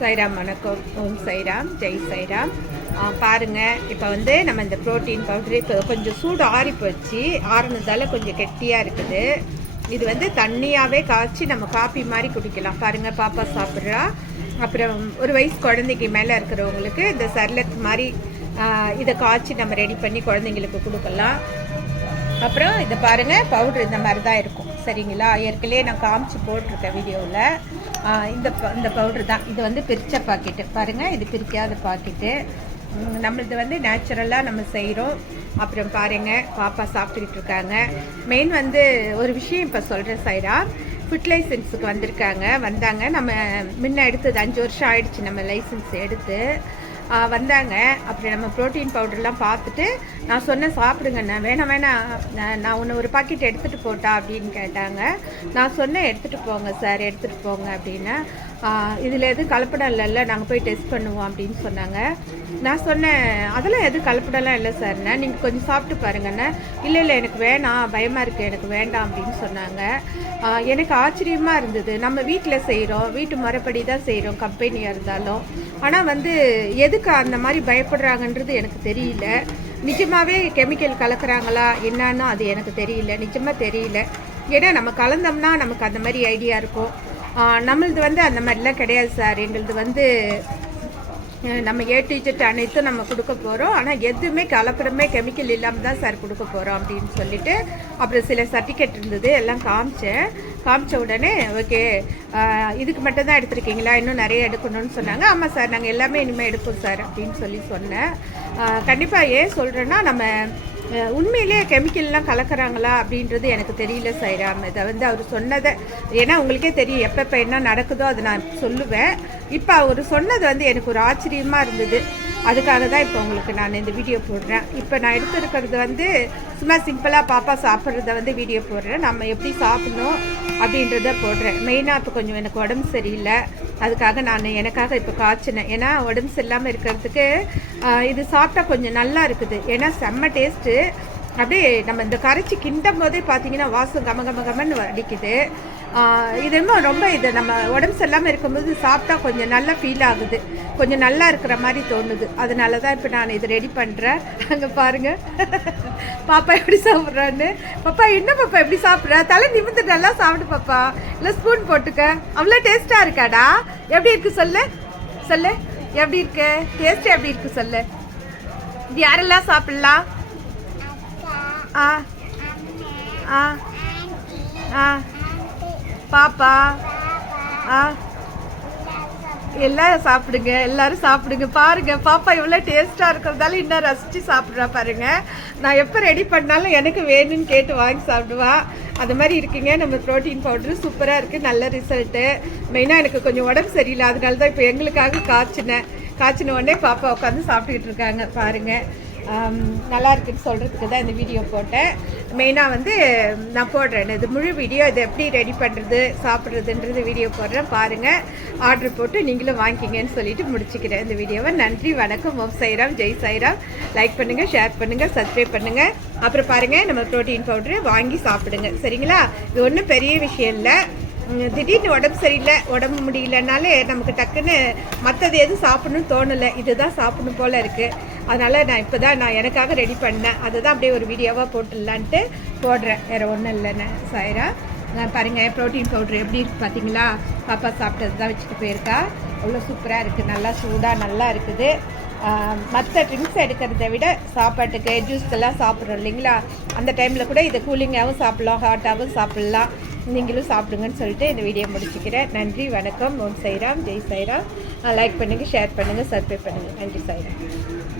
சைராம் வணக்கம். ஓம் சைராம் ஜெய் சைராம். பாருங்கள் இப்போ வந்து நம்ம இந்த ப்ரோட்டீன் பவுடர் இப்போ கொஞ்சம் சூடு ஆறி போச்சு. ஆறுனதால கொஞ்சம் கெட்டியாக இருக்குது. இது வந்து தண்ணியாகவே காய்ச்சி நம்ம காப்பி மாதிரி குடிக்கலாம். பாருங்கள் பாப்பா சாப்பிட்றா. அப்புறம் ஒரு வயசு குழந்தைக்கு மேலே இருக்கிறவங்களுக்கு இந்த சர்லட் மாதிரி இதை காய்ச்சி நம்ம ரெடி பண்ணி குழந்தைங்களுக்கு கொடுக்கலாம். அப்புறம் இதை பாருங்கள் பவுடர் இந்த மாதிரி தான் இருக்கும். சரிங்களா? ஏற்கனவே நான் காமிச்சு போட்டிருக்கேன் வீடியோவில் இந்த ப- இந்த பவுடர் தான். இது வந்து பிரித்த பாக்கெட்டு பாருங்கள் இது பிரிக்காத பாக்கெட்டு நம்மளது வந்து நேச்சுரலாக நம்ம செய்கிறோம் அப்புறம் பாருங்க பாப்பா சாப்பிட்டுக்கிட்டு இருக்காங்க. மெயின் வந்து ஒரு விஷயம் இப்போ சொல்கிறேன் சைரா. ஃபுட் லைசன்ஸுக்கு வந்திருக்காங்க. வந்தாங்க. நம்ம முன்ன எடுத்தது அஞ்சு வருஷம் ஆயிடுச்சு நம்ம லைசன்ஸ் எடுத்து. வந்தாங்க. அப்படி நம்ம ப்ரோட்டீன் பவுடர்லாம் பார்த்துட்டு நான் சொன்னேன் சாப்பிடுங்கண்ணா வேணாம் வேணாம் நான் ஒன்று ஒரு பாக்கெட் எடுத்துகிட்டு போட்டா? அப்படின்னு கேட்டாங்க. நான் சொன்னேன் எடுத்துகிட்டு போங்க சார் எடுத்துகிட்டு போங்க அப்படின்னு இதில் எதுவும் கலப்படம் இல்லைல்ல நாங்கள் போய் டெஸ்ட் பண்ணுவோம் அப்படின்னு சொன்னாங்க. நான் சொன்னேன் அதெல்லாம் எதுவும் கலப்படம்லாம் இல்லை சார்ண்ணா நீங்கள் கொஞ்சம் சாப்பிட்டு பாருங்கண்ணா இல்லை இல்லை எனக்கு வேணாம் பயமாக இருக்குது எனக்கு வேண்டாம் அப்படின்னு சொன்னாங்க. எனக்கு ஆச்சரியமாக இருந்தது. நம்ம வீட்டில் செய்கிறோம் வீட்டு முறைப்படி தான் செய்கிறோம் கம்பெனியாக இருந்தாலும். ஆனால் வந்து எதுக்கு அந்த மாதிரி பயப்படுறாங்கன்றது எனக்கு தெரியல. நிஜமாகவே கெமிக்கல் கலக்குறாங்களா என்னன்னு அது எனக்கு தெரியல. நிஜமாக தெரியல. ஏன்னா நம்ம கலந்தோம்னா நமக்கு அந்த மாதிரி ஐடியா இருக்கும். நம்மளது வந்து அந்த மாதிரிலாம் கிடையாது சார். எங்களது வந்து நம்ம ஏ அனைத்தும் நம்ம கொடுக்க போகிறோம் ஆனால் எதுவுமே கலப்படமே கெமிக்கல் இல்லாமல் தான் சார் கொடுக்க போகிறோம் அப்படின்னு சொல்லிட்டு அப்புறம் சில சர்டிஃபிகேட் இருந்தது எல்லாம் காமிச்சேன். காமிச்ச உடனே ஓகே இதுக்கு மட்டும் தான் எடுத்திருக்கீங்களா? இன்னும் நிறைய எடுக்கணும்னு சொன்னாங்க. ஆமாம் சார் நாங்கள் எல்லாமே இனிமேல் எடுப்போம் சார் அப்படின்னு சொல்லி சொன்னேன். கண்டிப்பாக ஏன் சொல்கிறேன்னா நம்ம உண்மையிலேயே கெமிக்கல்லாம் கலக்கிறாங்களா அப்படின்றது எனக்கு தெரியல சைராம். இதை வந்து அவர் சொன்னதை ஏன்னா உங்களுக்கே தெரியும் எப்பப்போ என்ன நடக்குதோ அதை நான் சொல்லுவேன். இப்போ அவர் சொன்னது வந்து எனக்கு ஒரு ஆச்சரியமாக இருந்தது. அதுக்காக தான் இப்போ உங்களுக்கு நான் இந்த வீடியோ போடுறேன். இப்போ நான் எடுத்துருக்கிறது வந்து சும்மா சிம்பிளாக பாப்பா சாப்பிட்றத வந்து வீடியோ போடுறேன். நம்ம எப்படி சாப்பிடணும் அப்படின்றத போடுறேன். மெயினாக இப்போ கொஞ்சம் எனக்கு உடம்பு சரியில்லை. அதுக்காக நான் எனக்காக இப்போ காய்ச்சினேன். ஏன்னா உடம்பு சரியில்லாமல் இருக்கிறதுக்கு இது சாப்பிட்டா கொஞ்சம் நல்லா இருக்குது. ஏன்னா செம்ம டேஸ்ட்டு அப்படியே நம்ம இந்த கரைச்சி கிண்டும் போதே பார்த்தீங்கன்னா வாசம் கம கம கமன்னு அடிக்குது இது இன்னும் ரொம்ப இது நம்ம உடம்பு சரியில்லாமல் இருக்கும்போது சாப்பிட்டா கொஞ்சம் நல்லா ஃபீல் ஆகுது. கொஞ்சம் நல்லா இருக்கிற மாதிரி தோணுது. அதனால தான் இப்போ நான் இது ரெடி பண்ணுறேன் அங்கே பாருங்க. பாப்பா எப்படி சாப்பிட்றான்னு. பாப்பா என்ன பாப்பா எப்படி சாப்பிட்ற? தலை நிமிந்து நல்லா சாப்பிடு பாப்பா. இல்லை ஸ்பூன் போட்டுக்க. அவ்வளோ டேஸ்ட்டாக இருக்காடா? எப்படி இருக்கு சொல்லு? சொல்லு. எப்படி இருக்கு? டேஸ்ட் எப்படி இருக்கு சொல்லு? இது யாரெல்லாம் சாப்பிடலாம் ஆ. ஆ. ஆ. பாப்பா. ஆ? எல்லாரும் சாப்பிடுங்க எல்லாரும் சாப்பிடுங்க. பாருங்க பாப்பா இவ்வளோ டேஸ்ட்டாக இருக்கிறதால இன்னும் ரசித்து சாப்பிட்றா பாருங்க. நான் எப்போ ரெடி பண்ணாலும் எனக்கு வேணும்னு கேட்டு வாங்கி சாப்பிடுவா. அது மாதிரி இருக்குங்க நம்ம ப்ரோட்டீன் பவுடரு சூப்பராக இருக்குது நல்ல ரிசல்ட்டு மெயினாக எனக்கு கொஞ்சம் உடம்பு சரியில்லை அதனால தான் இப்போ எங்களுக்காக காய்ச்சினேன் காய்ச்சின உடனே பாப்பா உட்காந்து சாப்பிட்டுக்கிட்டு இருக்காங்க பாருங்கள் நல்லா இருக்குன்னு சொல்கிறதுக்கு தான் இந்த வீடியோ போட்டேன். மெயினாக வந்து நான் போடுறேன். இது முழு வீடியோ. இது எப்படி ரெடி பண்ணுறது சாப்பிட்றதுன்றது வீடியோ போடுறேன். பாருங்கள் ஆர்டர் போட்டு நீங்களும் வாங்கிக்கிங்கன்னு சொல்லிட்டு முடிச்சுக்கிறேன் இந்த வீடியோவை. நன்றி வணக்கம். ஓம் சைராம் ஜெய் சைராம் லைக் பண்ணுங்கள் ஷேர் பண்ணுங்கள் சப்ஸ்கிரைப் பண்ணுங்கள் அப்புறம் பாருங்கள் நம்ம ப்ரோட்டீன் பவுடரு வாங்கி சாப்பிடுங்க. சரிங்களா? இது ஒன்றும் பெரிய விஷயம் இல்லை. திடீர்னு உடம்பு சரியில்லை உடம்பு முடியலனாலே நமக்கு டக்குன்னு மற்றது எதுவும் சாப்பிடணும்னு தோணலை. இதுதான் சாப்பிடணும் போல இருக்குது அதனால் நான் இப்போ தான் நான் எனக்காக ரெடி பண்ணேன். அதை தான் அப்படியே ஒரு வீடியோவாக போட்டுடலான்ட்டு போடுறேன். வேறு ஒன்றும் இல்லைண்ணே சாயரா. நான் பாருங்கள் ப்ரோட்டீன் பவுட்ரு எப்படி இருக்குது பார்த்தீங்களா? பாப்பா சாப்பிட்டது தான் வச்சுட்டு போயிருக்கா. அவ்வளோ சூப்பராக இருக்குது நல்லா சூடாக நல்லா இருக்குது. மற்ற ட்ரிங்க்ஸ் எடுக்கிறத விட சாப்பாட்டுக்கு ஜூஸ்க்கெல்லாம் சாப்பிட்றோம் இல்லைங்களா? அந்த டைமில் கூட இதை கூலிங்காகவும் சாப்பிட்லாம் ஹாட்டாகவும் சாப்பிட்லாம். நீங்களும் சாப்பிடுங்கன்னு சொல்லிட்டு இந்த வீடியோ முடிச்சுக்கிறேன். நன்றி வணக்கம். ஓம் சைராம் ஜெய் சைராம் லைக் பண்ணுங்கள் ஷேர் பண்ணுங்கள் சப்ஸ்கிரைப் பண்ணுங்கள் நன்றி சைராம்